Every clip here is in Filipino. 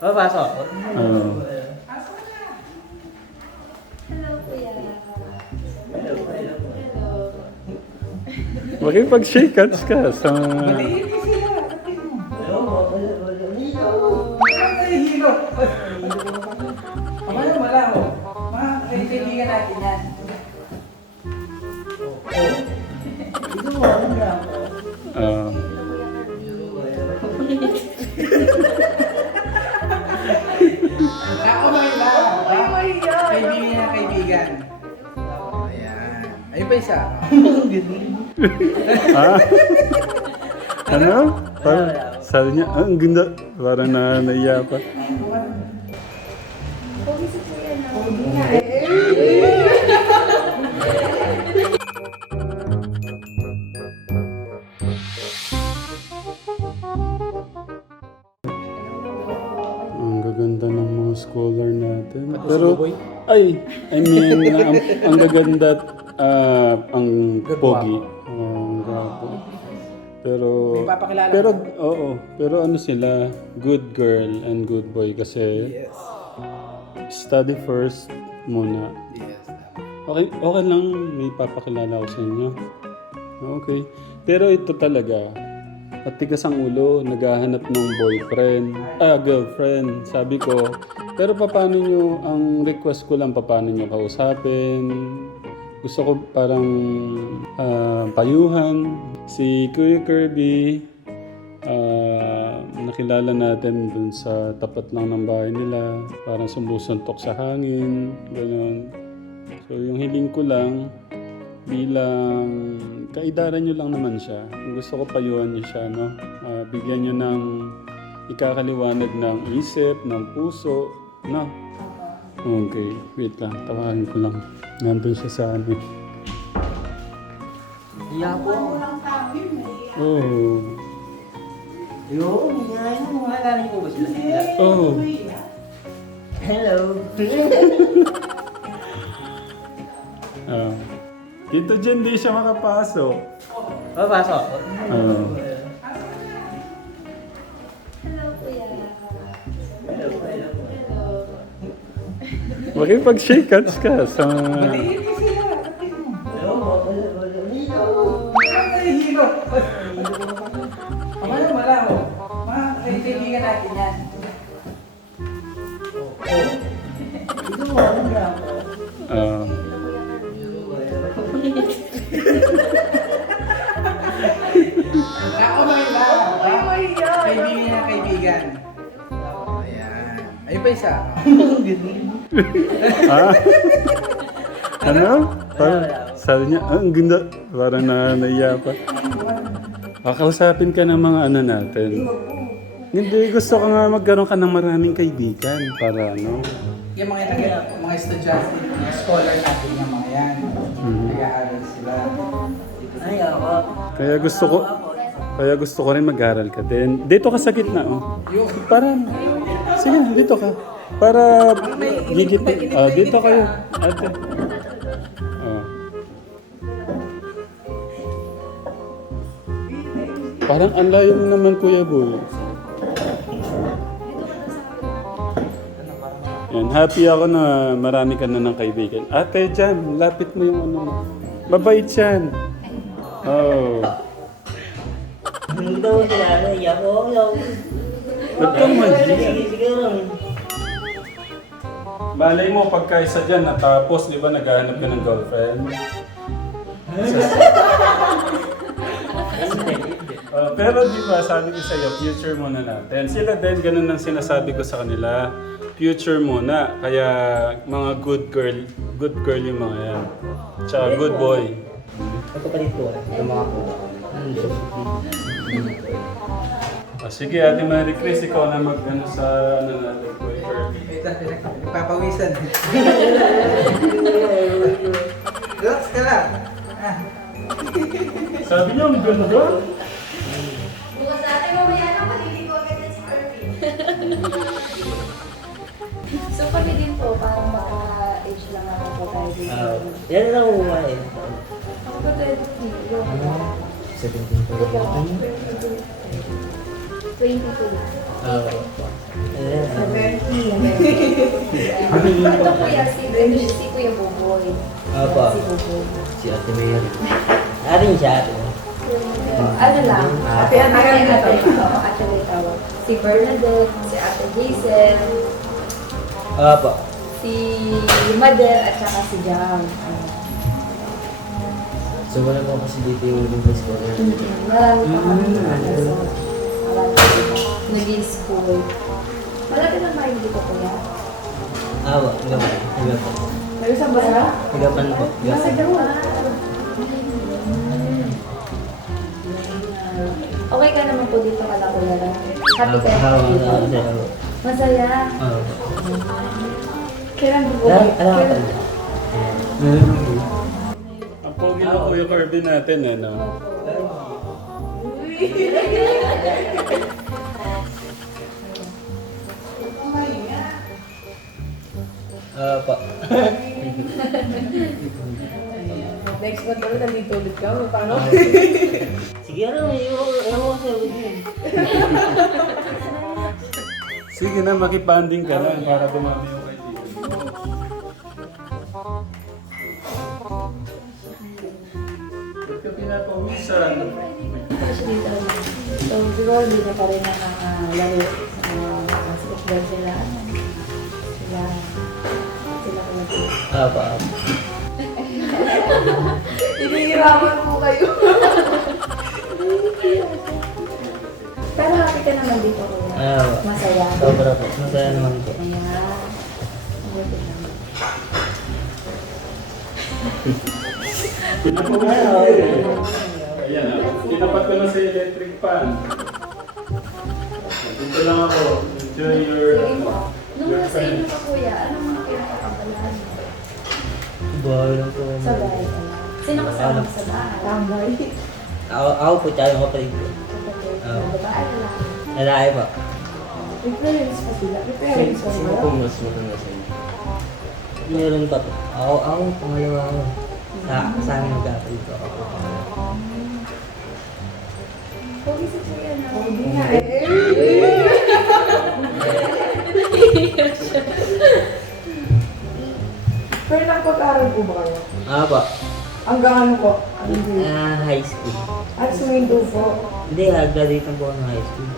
Papasok. Oo. Hello, kuya. Hello. Makipag-shake hands ka sa... Isa. ah? ano? Parang, sabi niya, ah, ang ganda. Parang na naiya pa. Ang gaganda ng mga scholar natin. Pero, ay, I mean, ang, ang gaganda, ah, ang pogi. Oh, ang gwapo. Pero, May papakilala pero, ka? oo, pero ano sila, good girl and good boy kasi Yes. study first muna. Yes. Okay, okay lang may papakilala ko sa inyo. Okay. Pero ito talaga, at tigas ang ulo, naghahanap ng boyfriend, ah, girlfriend, sabi ko. Pero paano nyo, ang request ko lang, paano nyo kausapin? Gusto ko parang ah, payuhan. Si Kuya Kirby, ah, nakilala natin dun sa tapat lang ng bahay nila. Parang sumusuntok sa hangin, gano'n. So yung hiling ko lang, bilang kaidaran nyo lang naman siya. Gusto ko payuhan nyo siya, no? Ah, bigyan nyo ng ikakaliwanag ng isip, ng puso, no? Okay, wait lang. Tawagan ko lang. Nandun siya sa amin. Iya po. Oh. Yo, ngayon mo halali ko ba sila? Oh. Hello. Ah. Dito dyan, di siya makapasok. Papasok. Ah. Hello, Makipag-shake hands ka sa... Mga. Ah. Ako may lang. Kaibigan na kaibigan. Pa isa. ah? ano? Parang, sabi niya, ah, ang ganda. Parang na naiya pa. Kakausapin ka ng mga ano natin. Hindi, gusto ko nga magkaroon ka ng maraming kaibigan para ano. Yung mga taga, mga estudyante, mga scholar natin yung mga yan. Mhm. Nag-aaral sila. Ay, ako. Kaya gusto ko, kaya gusto ko rin mag-aral ka din. Dito ka sa gitna, oh. Para, sige, dito ka. Para gigit, ah, dito kayo. Ate. Ah. Parang ang layo mo naman, Kuya Boy. Yan, happy ako na marami ka na ng kaibigan. Ate, dyan, lapit mo yung ano. Mabait yan. Oh. Ano, iya ko. Hello. Ba't. Malay mo, pagka isa dyan natapos, di ba, naghahanap ka ng girlfriend? Uh, pero di ba, sabi ko sa iyo, future muna natin. Sila din, ganun ang sinasabi ko sa kanila. Future muna. Kaya mga good girl, good girl yung mga yan. Tsaka good boy. Ito pa dito, mga ko. Ah, sige, Ate Marie Chris, ikaw na mag ano, sa ano natin, Kuya Kirby. lang, nagpapawisan. Relax ka lang. Ah. Sabi niya, ang ganda. Bukas natin mamaya na maliligo agad yan si Kirby. so kami din po, parang maka-age lang ako po tayo din. Ah, yan lang ang mga eh. Ako po 20, yung 17 po. Ikaw, 22. 22 lang. Ah, ayan. Ano yun? Ito kuya, si, siya, si Kuya Buboy. Opo. Si Buboy. Si Ate Mary. Atin siya, ate. Ano lang? Ate, ate, ate, ate, oo, ate may tawag. Si Bernadette, si Ate Hazel, Opo. si Mader, at saka si Jam. So wala mo kasi dito yung Olympic School. Marami pa kami Na ano? nag-school. Malapit lang ba yung dito kuya? Awa, gaban. Gaban. Pero sa bara? Gaban po. Okay ka naman po dito kala kuya lang. Happy ka Awa, dito. awa. Masaya. Awa. Kailan po Alam, alam ka Kailan- Ang pogi na Kuya Kirby natin, eh, no? Opo. Next month ulit, nandito ulit ka. Paano? Sige, ano, ewan ko sa'yo. Sige na, makipanding ka na para dumami yung kaibigan mo. Ba't ka pinapawisan? So, siguro hindi na pa rin nakalaro sa basketball sila. Sila, sila ko na opo. Hinihirapan po kayo. Pero happy ka naman dito, kuya. Awa. Masaya. Sobra po. Masaya naman po. Ayan. Mabuti naman. Ayan, ah. tinapat ko na sa electric fan. Dito lang ako. Enjoy your... Po. Nung your nasa inyo ka, kuya, anong mga pinakakabalahan mo? Bahay lang po. Sa bahay ka lang. Sino kasama sa bahay? Tambay. Ako, ako po, tsaka yung kapatid ko. Sa babae ka lang. Lalaki po. May parents pa sila. May parents pa sila. mas maganda sa inyo? Meron pa po. Ako, ako, pangalawa ako. Sa, sa amin magkapatid ko ako. po. Pogi si kuya na. Hindi nga eh. Pero nagpag-aral po ba kayo? Ah. Hanggang ano po? Ano? Ah, high school. At sumindo po. Hindi, ah, graduate na po ako ng high school.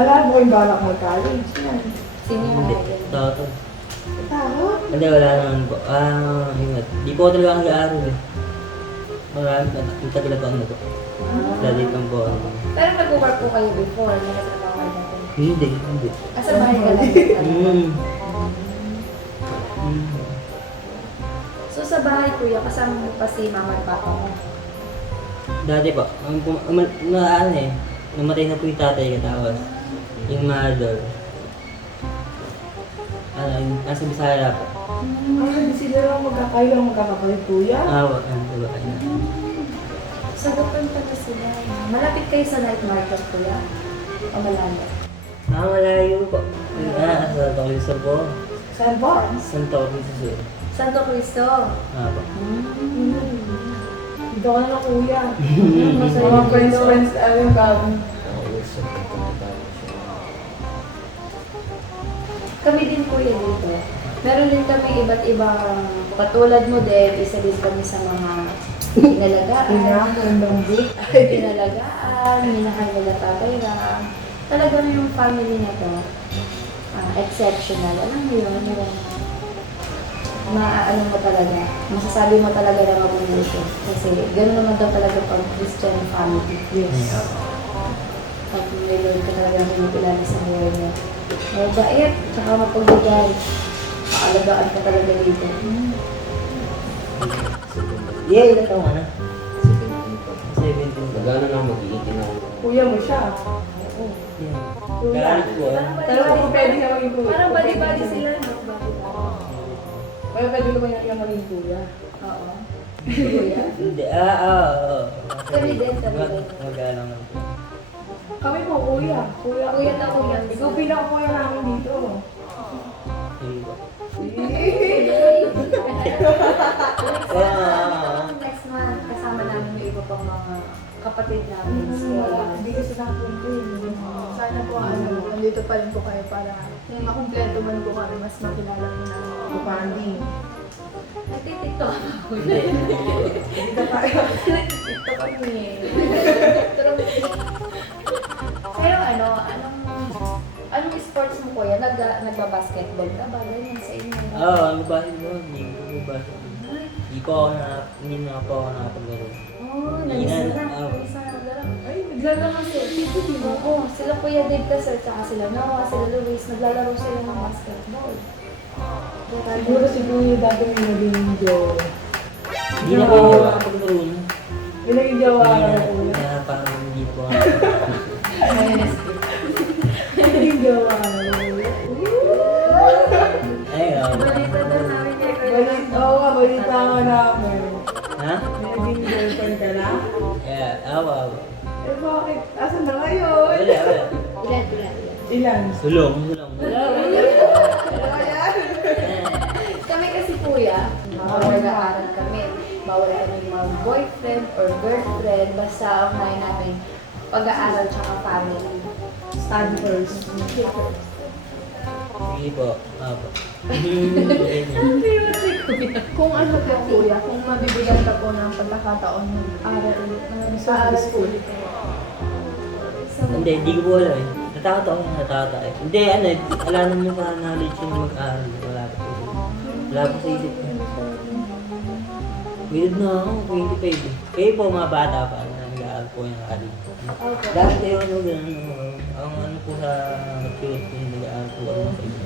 Alam mo yung balak mag-college yan. Sino yung Hindi, mga totoo. Tama? Hindi, wala naman po. Ah, nga. Di po ako talaga nag-aaral eh. Marami, ang tagal na po ako na po. Lang po ako. Pero nag-work po kayo before, nagtatrabaho natin. Hindi, hindi. Ah, sa bahay ka lang. Mm. Mm. So sa bahay kuya, kasama mo pa si mama at papa mo. Dati po, ang pum- um, na ano eh, namatay na po yung tatay ko tapos yung mother. Ano, yung nasa Bisaya po. Ah, hindi sila lang magkakailang magkakapalit kuya. Ah, wa- ano, diba kayo na? Sagutan pa na sila. Malapit kayo sa night market kuya. O malayo. Ah, malayo po. Ah, sa Tokyo po. Saan po? San Tokyo Sur. Santo Cristo. Ah, po. Dito ka na kuya. Masaya Mga friends, friends, yung gawin? Kami din kuya dito. Meron din kami iba't ibang, katulad mo din, isa din kami sa mga inalagaan. Pinakandambik. Pinalagaan, minahal nila tatay Ram. Talagang yung family na to, ah, exceptional. Alam mo yun, yung maaano mo talaga, masasabi mo talaga na mabubuti. Kasi gano'n naman daw talaga pag Christian family. Yes. Pag may Lord ka talaga pinipilala sa buhay niya. Mabait, tsaka mapagbigay. Paalagaan ka talaga dito. Yeah, ilan taong ka na? 17 ba? Gano'n lang mag-iitin ako. Kuya mo siya. Kuya. Galit po ah. Talaga po pwede ka maging kuya. Parang bali-bali sila, no? Kaya pwede ka maging yung maging kuya. Oo. Kuya. Hindi, ah, oo. Kami din, kami din. Mag-alang lang po. Kami po kuya. Kuya. Kuya na kuya. Ikaw pinaka-kuya namin dito. Hindi po. Next mga kapatid namin. Kaya, Hindi kasi napunta yun. Sana po ano, nandito pa rin po kayo para kung makumpleto man po kami, mas makilala ko na kupanding. nagtitiktok ako. Hindi ka pa. Nagtitiktok kami eh. Pero, ano, anong, anong sports mo kuya? Nag, nagba-basketball ka ba? Ganyan sa inyo. Oo, oh, basketball. Hindi ko basketball. Hindi ako na, hindi na po ako nakapaglaro. Oh, Hindi na-. Ay, naglalaro sila. Oo, sila Kuya Dave kasi, tsaka sila Noah, sila Luis, naglalaro sila ng basketball. Siguro siguro yung dati may naging jowa. Hindi na po ako nakapaglaro na. Yung naging jowa Hindi ka na, po. na parang hindi po ako. Naging jowa ka na po. Ayun, oo. Balita daw namin kay Kuya Balit, oo nga, balita nga namin. Awa. Eh bakit? Asan na ngayon? Wala, wala. Ilan, ilan, ilan. Ilan? Sulong, sulong. Kami kasi kuya, bawal nag-aaral kami. Bawal kami mag-boyfriend or girlfriend. Basta ang namin, pag-aaral tsaka family. Study first. Sige po, apo. Kung ano po kuya, kung mabibigyan ka po ng pagkakataon ng aral ulit ng sa school. Hindi, hindi ko po alam eh. Natakot ako, natakot ako eh. Hindi, ano eh, wala naman sa knowledge yung mag-aaral. Wala po. Wala pa sa isip ko. Weird na ako, 25 eh. Kayo po mga bata pa, na nag-aaral po yung akali. Okay. Dahil kayo ano, ganun, ano, ang ano po sa po yung nag-aaral po ano sa inyo.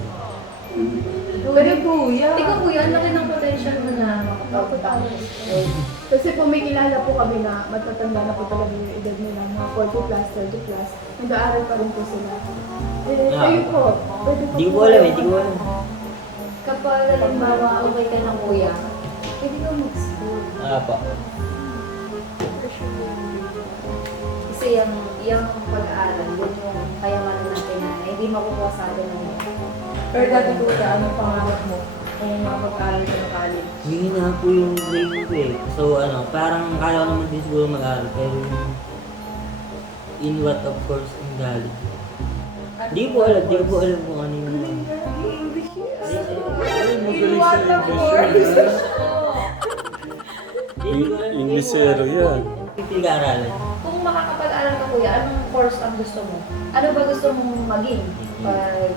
Pero kuya, Ikaw kuya, ang laki ng potential mo na makapagpapalo. kasi po may kilala po kami na matatanda na po talaga yung edad nila, mga 40 plus, 30 plus. Nag-aaral pa rin po sila. Eh, Ah. kayo po, pwede po Hindi ko po alam eh, hindi ko alam. Kapag halimbawa okay ka ng kuya, pwede ka mag-school. Ah, po. Kasi yung, yung pag-aaral, yun yung kayamanan natin na hindi makukuha sa atin ng Pero dati po siya, anong pangarap mo? Kung makapag-aaral ka ng college. Yun nga po yung brain ko eh. So ano, parang kaya ko naman din siguro mag-aaral, pero yung in what of course in college. Hindi ko alam, hindi ko po alam kung ano yung... English In what of course? Inglesero yan. Pinag-aaralan. Kung makakapag-aral ka kuya, anong course ang gusto mo? Ano ba gusto mong maging? Pag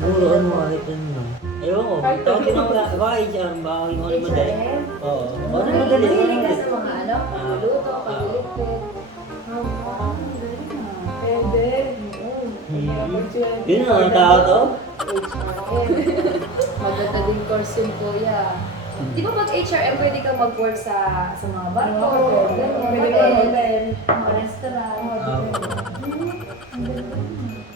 Siguro ano kahit ano lang. Ewan ko, tawag din ako, baka HR, baka yung ano madali. Oo. Ano Ano madali? Mahilig ka sa mga ano? Pagluluto. Oh, wow, ang galing ah. Pwede. Hmm. Yun na, ang tao to. HRM. Maganda din course yun, kuya. Di ba pag HRM, pwede ka mag-work sa sa mga barko, Oo, ganyan, hotel, mga restaurant. Ah, Hmm, galing.